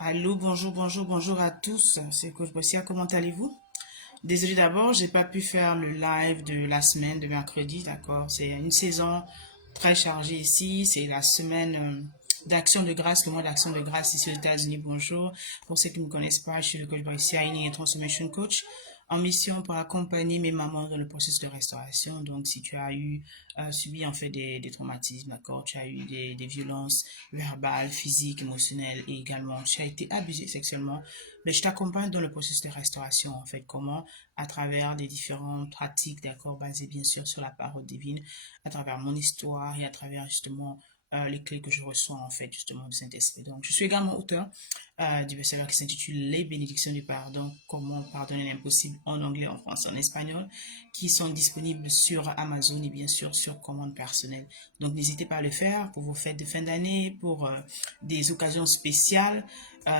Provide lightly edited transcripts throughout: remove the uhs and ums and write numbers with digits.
Allô, bonjour, bonjour, bonjour à tous. C'est Coach Bossia, comment allez-vous? Désolé d'abord, j'ai pas pu faire le live de la semaine de mercredi, d'accord? C'est une saison très chargée ici. C'est la semaine d'action de grâce, le mois d'action de grâce ici aux États-Unis. Bonjour. Pour ceux qui ne me connaissent pas, je suis le Coach Bossia, Healing and Transformation Coach, en mission pour accompagner mes mamans dans le processus de restauration. Donc, si tu as eu subi en fait des traumatismes, d'accord, tu as eu des violences verbales, physiques, émotionnelles et également tu as été abusé sexuellement, mais je t'accompagne dans le processus de restauration en fait. Comment? À travers des différentes pratiques, d'accord, basées bien sûr sur la parole divine, à travers mon histoire et à travers justement les clés que je reçois en fait justement du Saint-Esprit. Donc, je suis également auteur du best-seller qui s'intitule Les bénédictions du pardon, comment pardonner l'impossible en anglais, en français, en espagnol, qui sont disponibles sur Amazon et bien sûr sur commande personnelle. Donc, n'hésitez pas à le faire pour vos fêtes de fin d'année, pour des occasions spéciales.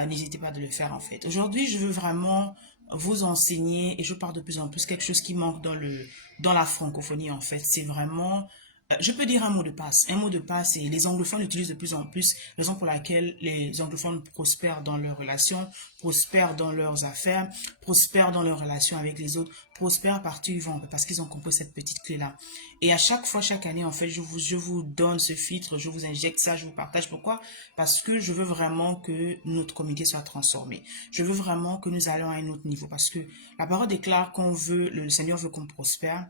N'hésitez pas à le faire en fait. Aujourd'hui, je veux vraiment vous enseigner et je parle de plus en plus quelque chose qui manque dans la francophonie en fait. C'est vraiment je peux dire un mot de passe. Un mot de passe, et les anglophones l'utilisent de plus en plus, raison pour laquelle les anglophones prospèrent dans leurs relations, prospèrent dans leurs affaires, prospèrent dans leurs relations avec les autres, prospèrent partout où ils vont, parce qu'ils ont compris cette petite clé-là. Et à chaque fois, chaque année, en fait, je vous donne ce filtre, je vous injecte ça, je vous partage. Pourquoi? Parce que je veux vraiment que notre communauté soit transformée. Je veux vraiment que nous allons à un autre niveau, parce que la parole déclare qu'on veut, le Seigneur veut qu'on prospère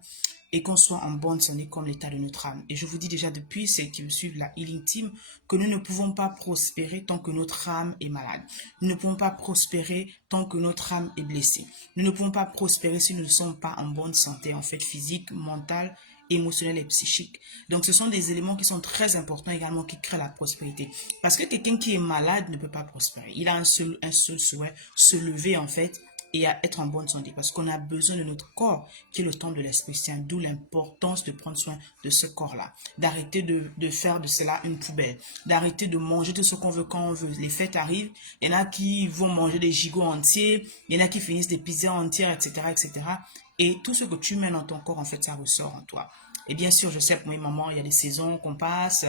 et qu'on soit en bonne santé comme l'état de notre âme. Et je vous dis déjà depuis ceux qui me suivent la Healing Team que nous ne pouvons pas prospérer tant que notre âme est malade. Nous ne pouvons pas prospérer tant que notre âme est blessée. Nous ne pouvons pas prospérer si nous ne sommes pas en bonne santé, en fait, physique, mentale, émotionnelle et psychique. Donc ce sont des éléments qui sont très importants également qui créent la prospérité. Parce que quelqu'un qui est malade ne peut pas prospérer. Il a un seul souhait, se lever en fait et à être en bonne santé parce qu'on a besoin de notre corps qui est le temple de l'Esprit Saint, d'où l'importance de prendre soin de ce corps-là, d'arrêter de faire de cela une poubelle, d'arrêter de manger tout ce qu'on veut quand on veut. Les fêtes arrivent, il y en a qui vont manger des gigots entiers, il y en a qui finissent des pizzas entières, etc., etc. Et tout ce que tu mets dans ton corps, en fait, ça ressort en toi. Et bien sûr, je sais pour mes mamans, il y a des saisons qu'on passe,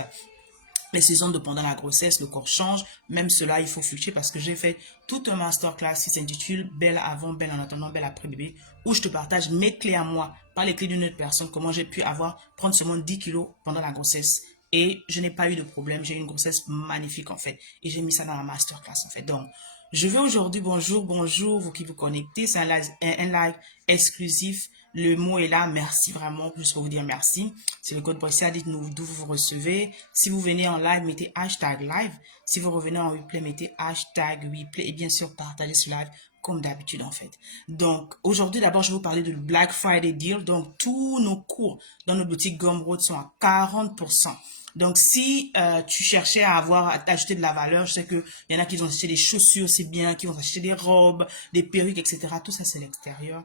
les saisons de pendant la grossesse, le corps change. Même cela, il faut fluctuer parce que j'ai fait tout un masterclass qui s'intitule Belle avant, belle en attendant, belle après bébé, où je te partage mes clés à moi, pas les clés d'une autre personne, comment j'ai pu prendre seulement 10 kilos pendant la grossesse. Et je n'ai pas eu de problème, j'ai eu une grossesse magnifique en fait. Et j'ai mis ça dans la masterclass en fait. Donc, je veux aujourd'hui, bonjour, bonjour, vous qui vous connectez, c'est un live exclusif. Le mot est là, merci vraiment, juste pour vous dire merci. C'est le code postal, dites-nous d'où vous recevez. Si vous venez en live, mettez hashtag live. Si vous revenez en replay, mettez hashtag replay. Et bien sûr, partagez ce live comme d'habitude en fait. Donc aujourd'hui d'abord je vais vous parler de Black Friday Deal. Donc tous nos cours dans nos boutiques Gumroad sont à 40%. Donc si tu cherchais à t'acheter de la valeur, je sais que il y en a qui vont acheter des chaussures, c'est bien, qui vont acheter des robes, des perruques, etc. Tout ça c'est l'extérieur.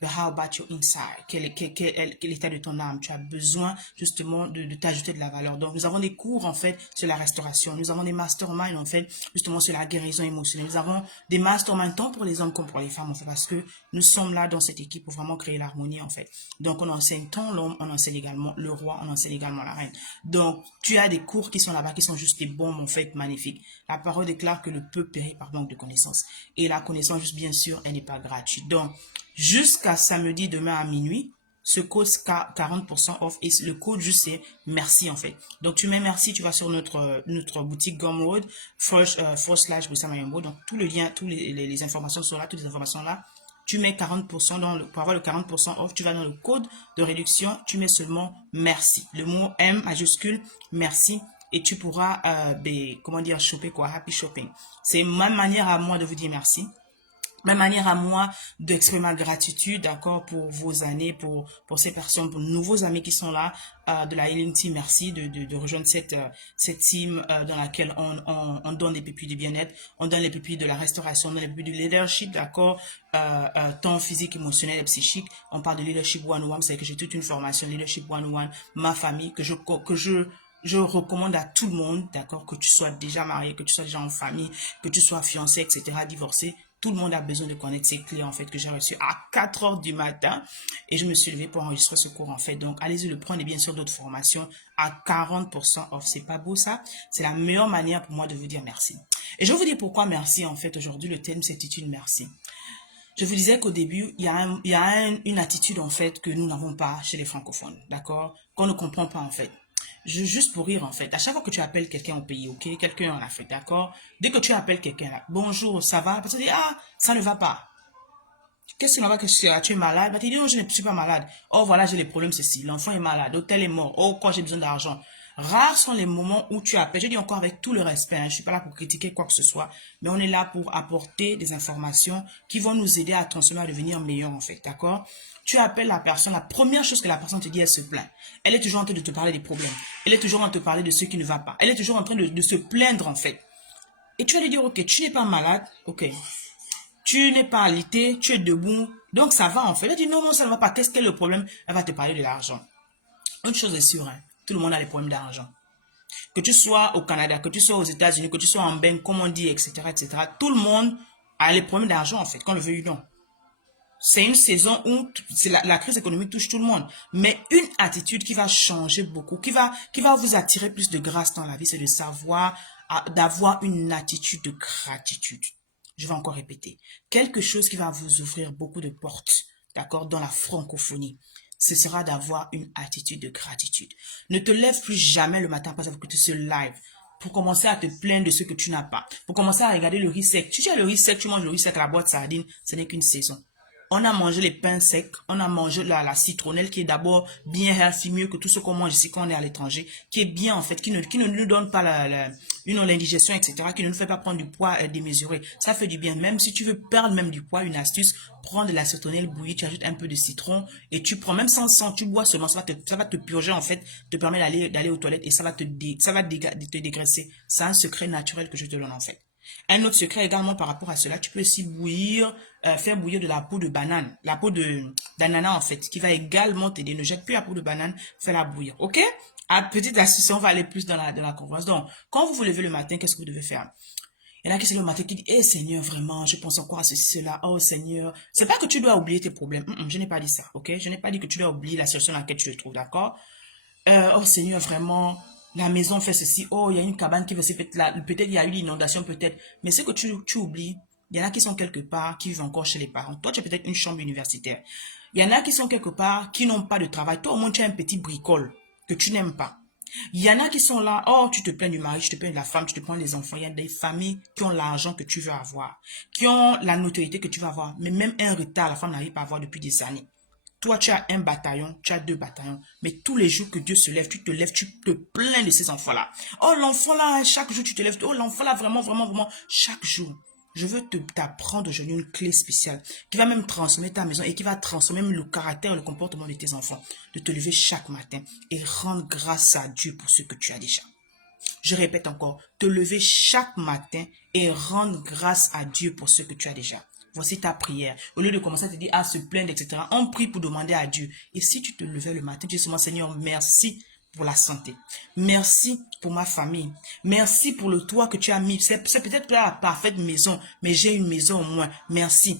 But how about your inside? Quel est l'état de ton âme? Tu as besoin justement de t'ajouter de la valeur. Donc nous avons des cours en fait sur la restauration. Nous avons des masterminds en fait justement sur la guérison émotionnelle. Nous avons des masterminds tant pour les hommes comme pour les femmes en fait parce que nous sommes là dans cette équipe pour vraiment créer l'harmonie en fait. Donc on enseigne tant l'homme, on enseigne également le roi, on enseigne également la reine. Donc tu as des cours qui sont là-bas qui sont juste des bombes en fait magnifiques. La parole déclare que le peuple périt par manque de connaissance. Et la connaissance juste bien sûr elle n'est pas gratuite. Donc jusqu'à samedi demain à minuit, ce code 40% off et le code juste c'est merci en fait. Donc tu mets merci, tu vas sur notre boutique Gumroad /Mayombo. Donc tout le lien, toutes les informations sont là, toutes les informations là. Tu mets 40% pour avoir le 40% off, tu vas dans le code de réduction, tu mets seulement merci. Le mot M majuscule, merci. Et tu pourras, comment dire, shopper quoi, happy shopping. C'est ma manière à moi de vous dire merci ma manière à moi d'exprimer ma gratitude, d'accord, pour vos années, pour ces personnes, pour de nouveaux amis qui sont là, de la Healing Team, merci de rejoindre cette team dans laquelle on donne des pépites de bien-être, on donne les pépites de la restauration, on donne les pépites du leadership, d'accord, tant physique, émotionnel et psychique. On parle de leadership one-on-one, c'est que j'ai toute une formation leadership one-on-one, ma famille, je recommande à tout le monde, d'accord, que tu sois déjà marié, que tu sois déjà en famille, que tu sois fiancé, etc., divorcé, Tout le monde a besoin de connaître ces clés, en fait, que j'ai reçues à 4 heures du matin. Et je me suis levée pour enregistrer ce cours, en fait. Donc, allez-y le prendre et bien sûr d'autres formations à 40% off. C'est pas beau, ça? C'est la meilleure manière pour moi de vous dire merci. Et je vais vous dire pourquoi merci, en fait. Aujourd'hui, le thème, c'est attitude merci. Je vous disais qu'au début, il y a une attitude, en fait, que nous n'avons pas chez les francophones, d'accord? Qu'on ne comprend pas, en fait. Juste pour rire, en fait. À chaque fois que tu appelles quelqu'un au pays, ok? Quelqu'un en Afrique, d'accord? Dès que tu appelles quelqu'un, là, bonjour, ça va? Parce que tu dis, ah, ça ne va pas. Qu'est-ce qui ne va pas que tu es malade? Bah, tu dis, non, je ne suis pas malade. Oh, voilà, j'ai les problèmes, ceci. L'enfant est malade. Oh, tel est mort. Oh, quoi, j'ai besoin d'argent. Rares sont les moments où tu appelles. Je dis encore avec tout le respect, hein, je suis pas là pour critiquer quoi que ce soit, mais on est là pour apporter des informations qui vont nous aider à transformer, à devenir meilleurs, en fait, d'accord? Tu appelles la personne, la première chose que la personne te dit, elle se plaint. Elle est toujours en train de te parler des problèmes. Elle est toujours en train de te parler de ce qui ne va pas. Elle est toujours en train de se plaindre, en fait. Et tu vas lui dire, ok, tu n'es pas malade, ok. Tu n'es pas alité, tu es debout, donc ça va, en fait. Elle dit, non, non, ça ne va pas. Qu'est-ce qu'est le problème? Elle va te parler de l'argent. Une chose est sûre, hein, tout le monde a des problèmes d'argent. Que tu sois au Canada, que tu sois aux États-Unis, que tu sois en Bain, comme on dit, etc., etc., tout le monde a les problèmes d'argent, en fait, qu'on le veuille ou non. C'est une saison où la crise économique touche tout le monde. Mais une attitude qui va changer beaucoup, qui va vous attirer plus de grâce dans la vie, c'est de savoir, d'avoir une attitude de gratitude. Je vais encore répéter. Quelque chose qui va vous ouvrir beaucoup de portes, d'accord, dans la francophonie. Ce sera d'avoir une attitude de gratitude. Ne te lève plus jamais le matin après avoir écouté ce live pour commencer à te plaindre de ce que tu n'as pas. Pour commencer à regarder le riz sec. Tu as le riz sec, tu manges le riz sec à la boîte sardine, ce n'est qu'une saison. On a mangé les pains secs, on a mangé la citronnelle qui est d'abord bien healthy, mieux que tout ce qu'on mange ici quand on est à l'étranger, qui est bien en fait, qui ne nous donne pas l'indigestion, etc., qui ne nous fait pas prendre du poids démesuré. Ça fait du bien. Même si tu veux perdre même du poids, une astuce, prends de la citronnelle bouillie, tu ajoutes un peu de citron et tu prends, même sans sang, tu bois seulement, ça va te purger en fait, te permet d'aller aux toilettes et ça va te dégraisser. C'est un secret naturel que je te donne en fait. Un autre secret également par rapport à cela, tu peux aussi bouillir, faire bouillir de la peau de banane, la peau d'ananas en fait, qui va également t'aider. Ne jette plus la peau de banane, fais-la bouillir, ok? À petite astuce, on va aller plus dans la conférence. Donc, quand vous vous levez le matin, qu'est-ce que vous devez faire? Il y en a qui se lèvent le matin qui dit, eh Seigneur, vraiment, je pense encore à ceci, cela. Oh Seigneur, c'est pas que tu dois oublier tes problèmes. Je n'ai pas dit ça, ok? Je n'ai pas dit que tu dois oublier la situation dans laquelle tu te trouves, d'accord? Oh Seigneur, vraiment, la maison fait ceci. Oh, il y a une cabane qui veut se peut-être là. Peut-être il y a eu l'inondation, peut-être. Mais ce que tu oublies, il y en a qui sont quelque part, qui vivent encore chez les parents. Toi, tu as peut-être une chambre universitaire. Il y en a qui sont quelque part, qui n'ont pas de travail. Toi, au moins, tu as un petit bricole que tu n'aimes pas. Il y en a qui sont là, oh, tu te plains du mari, tu te plains de la femme, tu te plains des enfants. Il y a des familles qui ont l'argent que tu veux avoir, qui ont la notoriété que tu veux avoir. Mais même un retard, la femme n'arrive pas à avoir depuis des années. Toi, tu as un bataillon, tu as 2 bataillons, mais tous les jours que Dieu se lève, tu te lèves, tu te plains de ces enfants-là. Oh, l'enfant là, chaque jour tu te lèves, oh, l'enfant là, vraiment, vraiment, vraiment, chaque jour. Je veux t'apprendre aujourd'hui une clé spéciale qui va même transformer ta maison et qui va transformer même le caractère et le comportement de tes enfants. De te lever chaque matin et rendre grâce à Dieu pour ce que tu as déjà. Je répète encore, te lever chaque matin et rendre grâce à Dieu pour ce que tu as déjà. Voici ta prière. Au lieu de commencer à te dire, à se plaindre, etc. On prie pour demander à Dieu. Et si tu te levais le matin, tu dis seulement, Seigneur, merci pour la santé. Merci pour ma famille. Merci pour le toit que tu as mis. C'est peut-être pas la parfaite maison, mais j'ai une maison au moins. Merci.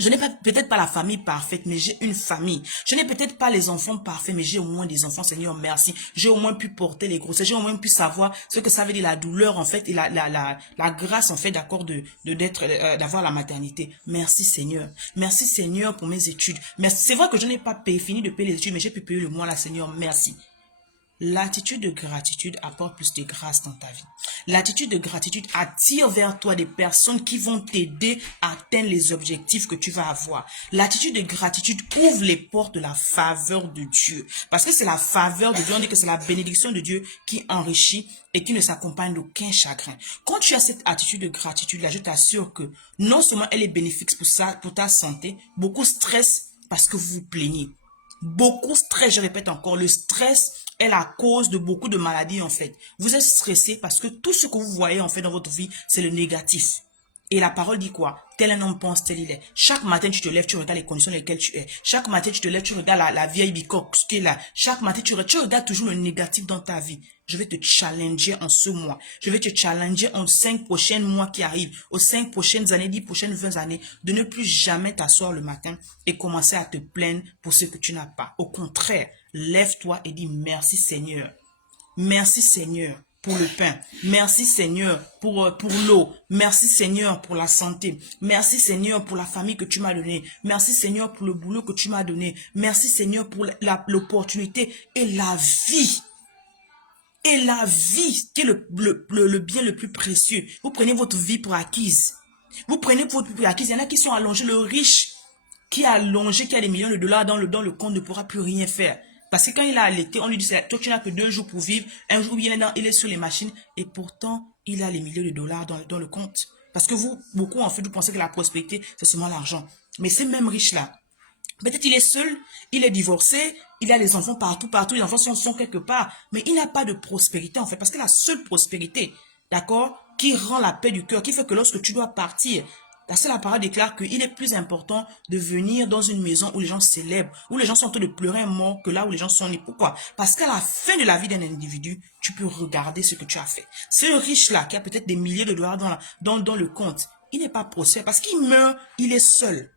Je n'ai peut-être pas la famille parfaite, mais j'ai une famille. Je n'ai peut-être pas les enfants parfaits, mais j'ai au moins des enfants, Seigneur, merci. J'ai au moins pu porter les grossesses, j'ai au moins pu savoir ce que ça veut dire la douleur, en fait, et la grâce, en fait, d'accord, d'avoir la maternité. Merci, Seigneur. Merci, Seigneur, pour mes études. Merci. C'est vrai que je n'ai pas fini de payer les études, mais j'ai pu payer le mois, là, Seigneur, merci. L'attitude de gratitude apporte plus de grâce dans ta vie. L'attitude de gratitude attire vers toi des personnes qui vont t'aider à atteindre les objectifs que tu vas avoir. L'attitude de gratitude ouvre les portes de la faveur de Dieu. Parce que c'est la faveur de Dieu, on dit que c'est la bénédiction de Dieu qui enrichit et qui ne s'accompagne d'aucun chagrin. Quand tu as cette attitude de gratitude là, je t'assure que non seulement elle est bénéfique pour ta santé, beaucoup stressent parce que vous vous plaignez. Beaucoup stress, je répète encore, le stress est la cause de beaucoup de maladies en fait. Vous êtes stressé parce que tout ce que vous voyez en fait dans votre vie, c'est le négatif. Et la parole dit quoi? Tel un homme pense, tel il est. Chaque matin, tu te lèves, tu regardes les conditions dans lesquelles tu es. Chaque matin, tu te lèves, tu regardes la vieille bicoque qui est là. Chaque matin, tu regardes toujours le négatif dans ta vie. Je vais te challenger en ce mois. Je vais te challenger en 5 prochains mois qui arrivent, aux 5 prochaines années, 10 prochaines, 20 années, de ne plus jamais t'asseoir le matin et commencer à te plaindre pour ce que tu n'as pas. Au contraire, lève-toi et dis merci Seigneur. Merci Seigneur pour le pain. Merci Seigneur pour l'eau. Merci Seigneur pour la santé. Merci Seigneur pour la famille que tu m'as donnée. Merci Seigneur pour le boulot que tu m'as donné. Merci Seigneur pour l'opportunité et la vie. Et la vie qui est le bien le plus précieux. Vous prenez votre vie pour acquise. Vous prenez votre vie pour acquise. Il y en a qui sont allongés. Le riche qui est allongé, qui a des millions de dollars dans le compte ne pourra plus rien faire. Parce que quand il a allaité, on lui dit, toi tu n'as que 2 jours pour vivre. Un jour, il est sur les machines. Et pourtant, il a les millions de dollars dans le compte. Parce que beaucoup en fait, vous pensez que la prospérité, c'est seulement l'argent. Mais ces mêmes riches-là, peut-être il est seul, il est divorcé, il a les enfants partout, les enfants sont quelque part. Mais il n'a pas de prospérité en fait. Parce que la seule prospérité, d'accord, qui rend la paix du cœur, qui fait que lorsque tu dois partir, la parole déclare qu'il est plus important de venir dans une maison où les gens célèbrent, où les gens sont en train de pleurer un mort que là où les gens sont nés. Pourquoi? Parce qu'à la fin de la vie d'un individu, tu peux regarder ce que tu as fait. Ce riche-là, qui a peut-être des milliers de dollars dans le compte, il n'est pas prospère parce qu'il meurt, il est seul.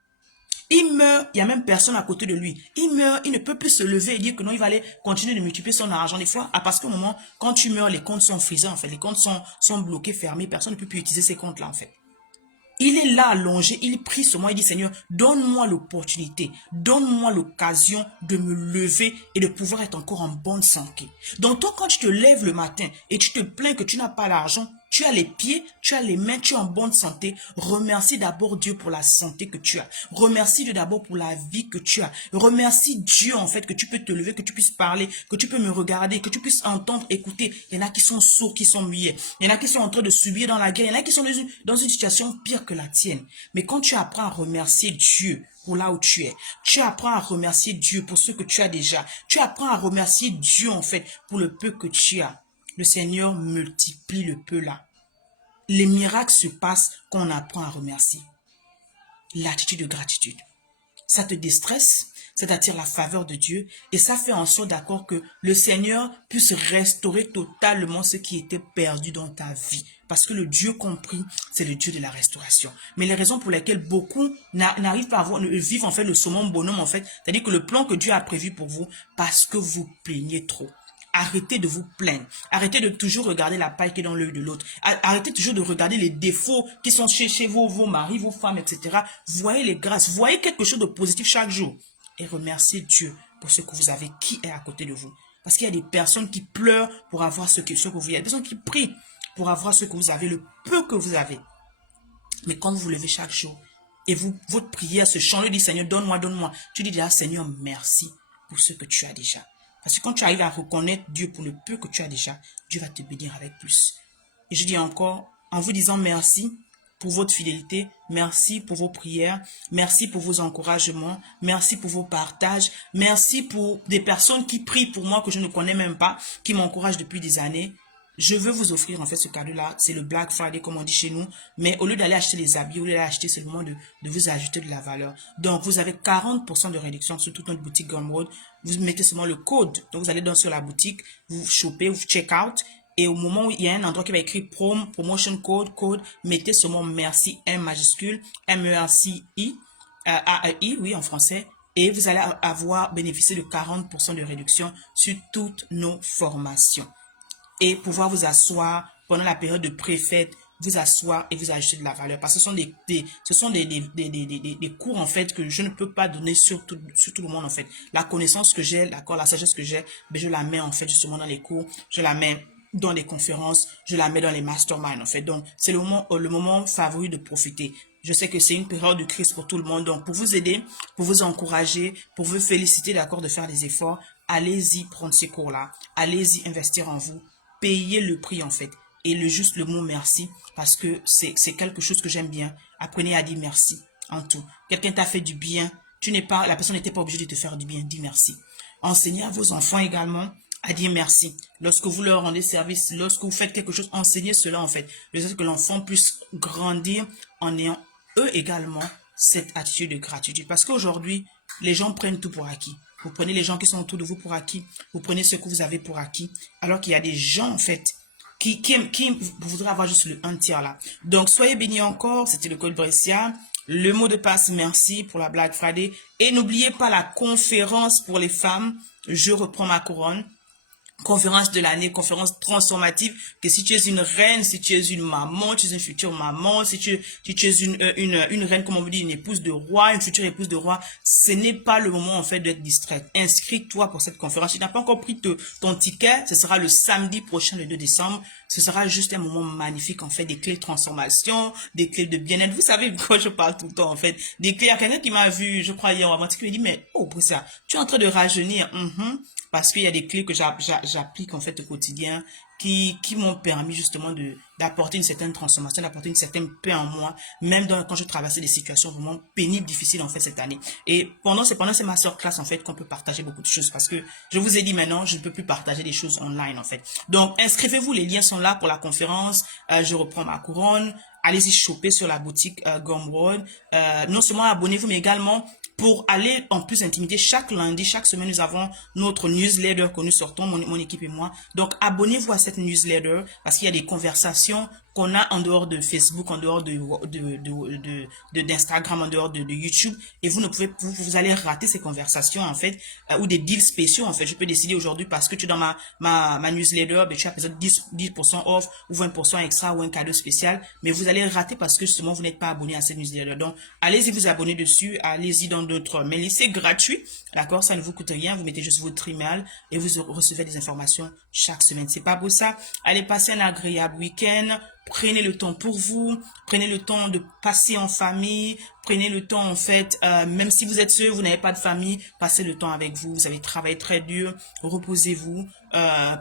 Il meurt, il n'y a même personne à côté de lui. Il meurt, il ne peut plus se lever et dire que non, il va aller continuer de multiplier son argent. Des fois, parce qu'au moment, quand tu meurs, les comptes sont frisés, en fait. Les comptes sont bloqués, fermés. Personne ne peut plus utiliser ces comptes-là, en fait. Il est là allongé, il prie seulement, il dit Seigneur, donne-moi l'opportunité, donne-moi l'occasion de me lever et de pouvoir être encore en bonne santé. Donc toi, quand tu te lèves le matin et tu te plains que tu n'as pas l'argent, tu as les pieds, tu as les mains, tu es en bonne santé. Remercie d'abord Dieu pour la santé que tu as. Remercie Dieu d'abord pour la vie que tu as. Remercie Dieu en fait que tu peux te lever, que tu puisses parler, que tu peux me regarder, que tu puisses entendre, écouter. Il y en a qui sont sourds, qui sont muets. Il y en a qui sont en train de subir dans la guerre. Il y en a qui sont dans une situation pire que la tienne. Mais quand tu apprends à remercier Dieu pour là où tu es, tu apprends à remercier Dieu pour ce que tu as déjà. Tu apprends à remercier Dieu en fait pour le peu que tu as. Le Seigneur multiplie le peu là. Les miracles se passent quand on apprend à remercier. L'attitude de gratitude. Ça te déstresse, ça t'attire la faveur de Dieu et ça fait en sorte d'accord que le Seigneur puisse restaurer totalement ce qui était perdu dans ta vie. Parce que le Dieu compris, c'est le Dieu de la restauration. Mais les raisons pour lesquelles beaucoup n'arrivent pas à vivre en fait le summum bonhomme en fait, c'est-à-dire que le plan que Dieu a prévu pour vous, parce que vous plaignez trop. Arrêtez de vous plaindre. Arrêtez de toujours regarder la paille qui est dans l'œil de l'autre. Arrêtez toujours de regarder les défauts qui sont chez vos maris, vos femmes, etc. Voyez les grâces. Voyez quelque chose de positif chaque jour. Et remerciez Dieu pour ce que vous avez, qui est à côté de vous. Parce qu'il y a des personnes qui pleurent pour avoir ce que vous avez. Il y a des personnes qui prient pour avoir ce que vous avez, le peu que vous avez. Mais quand vous vous levez chaque jour et votre prière se change, dit Seigneur, donne-moi, donne-moi. Tu dis déjà, Seigneur, merci pour ce que tu as déjà. Parce que quand tu arrives à reconnaître Dieu pour le peu que tu as déjà, Dieu va te bénir avec plus. Et je dis encore, en vous disant merci pour votre fidélité, merci pour vos prières, merci pour vos encouragements, merci pour vos partages, merci pour des personnes qui prient pour moi que je ne connais même pas, qui m'encouragent depuis des années. Je veux vous offrir en fait ce cadeau-là, c'est le Black Friday comme on dit chez nous, mais au lieu d'aller acheter les habits, au lieu d'aller acheter seulement de vous ajouter de la valeur. Donc vous avez 40% de réduction sur toute notre boutique Gumroad. Vous mettez seulement le code, donc vous allez sur la boutique, vous chopez, vous check out, et au moment où il y a un endroit qui va écrire promotion code, mettez seulement merci, M majuscule, M-E-R-C-I, A-E-I, oui en français, et vous allez avoir bénéficié de 40% de réduction sur toutes nos formations. Et pouvoir vous asseoir pendant la période de pré-fête, vous asseoir et vous ajouter de la valeur. Parce que ce sont des cours en fait que je ne peux pas donner sur tout le monde en fait. La connaissance que j'ai, d'accord, la sagesse que j'ai, mais je la mets en fait justement dans les cours, je la mets dans les conférences, je la mets dans les masterminds en fait. Donc c'est le moment favori de profiter. Je sais que c'est une période de crise pour tout le monde. Donc pour vous aider, pour vous encourager, pour vous féliciter d'accord de faire des efforts, allez-y prendre ces cours-là, allez-y investir en vous. Payez le prix en fait. Et le mot merci, parce que c'est quelque chose que j'aime bien. Apprenez à dire merci en tout. Quelqu'un t'a fait du bien, la personne n'était pas obligée de te faire du bien, dis merci. Enseignez à vos enfants également. à dire merci. Lorsque vous leur rendez service, lorsque vous faites quelque chose, enseignez cela en fait. Le fait que l'enfant puisse grandir en ayant eux également cette attitude de gratitude. Parce qu'aujourd'hui, les gens prennent tout pour acquis. Vous prenez les gens qui sont autour de vous pour acquis. Vous prenez ce que vous avez pour acquis. Alors qu'il y a des gens en fait qui voudraient avoir juste le un tiers là. Donc soyez bénis encore. C'était le code Brescia. Le mot de passe, merci pour la Black Friday. Et n'oubliez pas la conférence pour les femmes. Je reprends ma couronne. Conférence de l'année, conférence transformative, que si tu es une reine, si tu es une maman, tu es une future maman, si tu es une reine, comme on veut dire, une épouse de roi, une future épouse de roi, ce n'est pas le moment en fait d'être distraite. Inscris-toi pour cette conférence. Si tu n'as pas encore pris ton ticket, ce sera le samedi prochain, le 2 décembre. Ce sera juste un moment magnifique en fait, des clés de transformation, des clés de bien-être. Vous savez quoi je parle tout le temps en fait, des clés. Il y a quelqu'un qui m'a vu, je crois hier ou avant-hier, qui me dit mais oh pour ça, tu es en train de rajeunir. Parce qu'il y a des clés que j'applique en fait au quotidien qui m'ont permis justement d'apporter une certaine transformation, d'apporter une certaine paix en moi, même quand je traversais des situations vraiment pénibles, difficiles en fait cette année. Et pendant ces masterclass en fait qu'on peut partager beaucoup de choses parce que je vous ai dit maintenant, je ne peux plus partager des choses online en fait. Donc inscrivez-vous, les liens sont là pour la conférence. Je reprends ma couronne. Allez-y choper sur la boutique Gumroad. Non seulement abonnez-vous, mais également pour aller en plus intimité, chaque lundi, chaque semaine, nous avons notre newsletter que nous sortons, mon équipe et moi. Donc, abonnez-vous à cette newsletter parce qu'il y a des conversations qu'on a en dehors de Facebook, en dehors d'Instagram, en dehors de YouTube. Et vous ne pouvez, vous allez rater ces conversations, en fait, ou des deals spéciaux, en fait. Je peux décider aujourd'hui parce que tu es dans ma newsletter, ben, tu as peut-être 10% off ou 20% extra ou un cadeau spécial. Mais vous allez rater parce que justement, vous n'êtes pas abonné à cette newsletter. Donc, allez-y vous abonner dessus. Allez-y dans d'autres mails. C'est gratuit. D'accord? Ça ne vous coûte rien. Vous mettez juste votre email et vous recevez des informations chaque semaine. C'est pas beau ça? Allez passer un agréable week-end. Prenez le temps pour vous, prenez le temps de passer en famille, prenez le temps en fait, même si vous êtes seul, vous n'avez pas de famille, passez le temps avec vous, vous avez travaillé très dur, reposez-vous,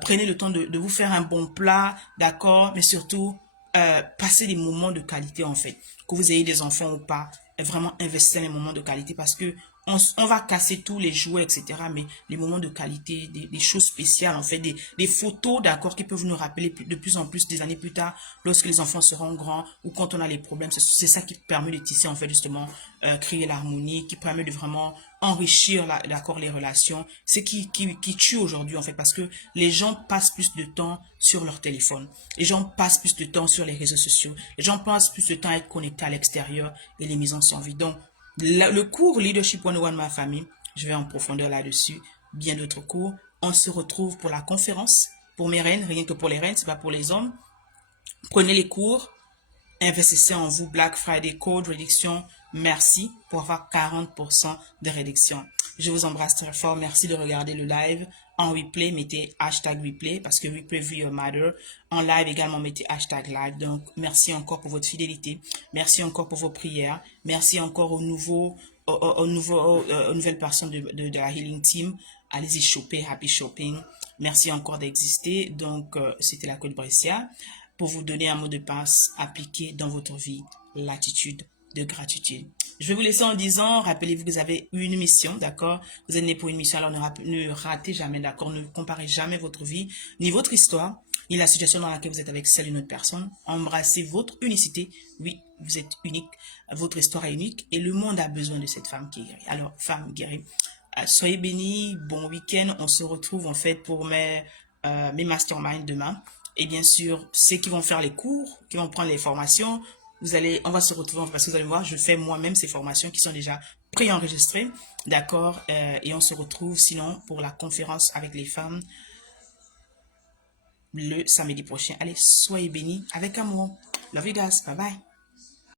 prenez le temps de vous faire un bon plat, d'accord, mais surtout, passez des moments de qualité en fait, que vous ayez des enfants ou pas, vraiment investissez dans les moments de qualité parce que on va casser tous les jouets, etc. Mais les moments de qualité, des choses spéciales, en fait, des photos, d'accord, qui peuvent nous rappeler de plus en plus des années plus tard, lorsque les enfants seront grands ou quand on a les problèmes. C'est ça qui permet de tisser, en fait, justement, créer l'harmonie, qui permet de vraiment enrichir, d'accord, les relations. C'est qui tue aujourd'hui, en fait, parce que les gens passent plus de temps sur leur téléphone. Les gens passent plus de temps sur les réseaux sociaux. Les gens passent plus de temps à être connectés à l'extérieur et les maisons sont vides. Donc, le cours Leadership 101 de ma famille, je vais en profondeur là-dessus, bien d'autres cours. On se retrouve pour la conférence, pour mes reines, rien que pour les reines, c'est pas pour les hommes. Prenez les cours, investissez en vous, Black Friday Code, réduction, merci pour avoir 40% de réduction. Je vous embrasse très fort, merci de regarder le live. En replay, mettez hashtag replay parce que replay view matter. En live également, mettez hashtag live. Donc, merci encore pour votre fidélité. Merci encore pour vos prières. Merci encore aux nouvelles personnes de la Healing Team. Allez-y shopper, happy shopping. Merci encore d'exister. Donc, c'était la Côte Brescia pour vous donner un mot de passe appliqué dans votre vie, l'attitude de gratitude. Je vais vous laisser en disant, rappelez-vous que vous avez une mission, d'accord? Vous êtes né pour une mission, alors ne ratez jamais, d'accord? Ne comparez jamais votre vie, ni votre histoire, ni la situation dans laquelle vous êtes avec celle d'une autre personne. Embrassez votre unicité. Oui, vous êtes unique, votre histoire est unique et le monde a besoin de cette femme qui est guérie. Alors, femme guérie, soyez bénis, bon week-end. On se retrouve en fait pour mes masterminds demain. Et bien sûr, ceux qui vont faire les cours, qui vont prendre les formations, on va se retrouver parce que vous allez voir, je fais moi-même ces formations qui sont déjà préenregistrées, d'accord, et on se retrouve sinon pour la conférence avec les femmes le samedi prochain. Allez, soyez bénis avec amour. Love you guys, bye bye.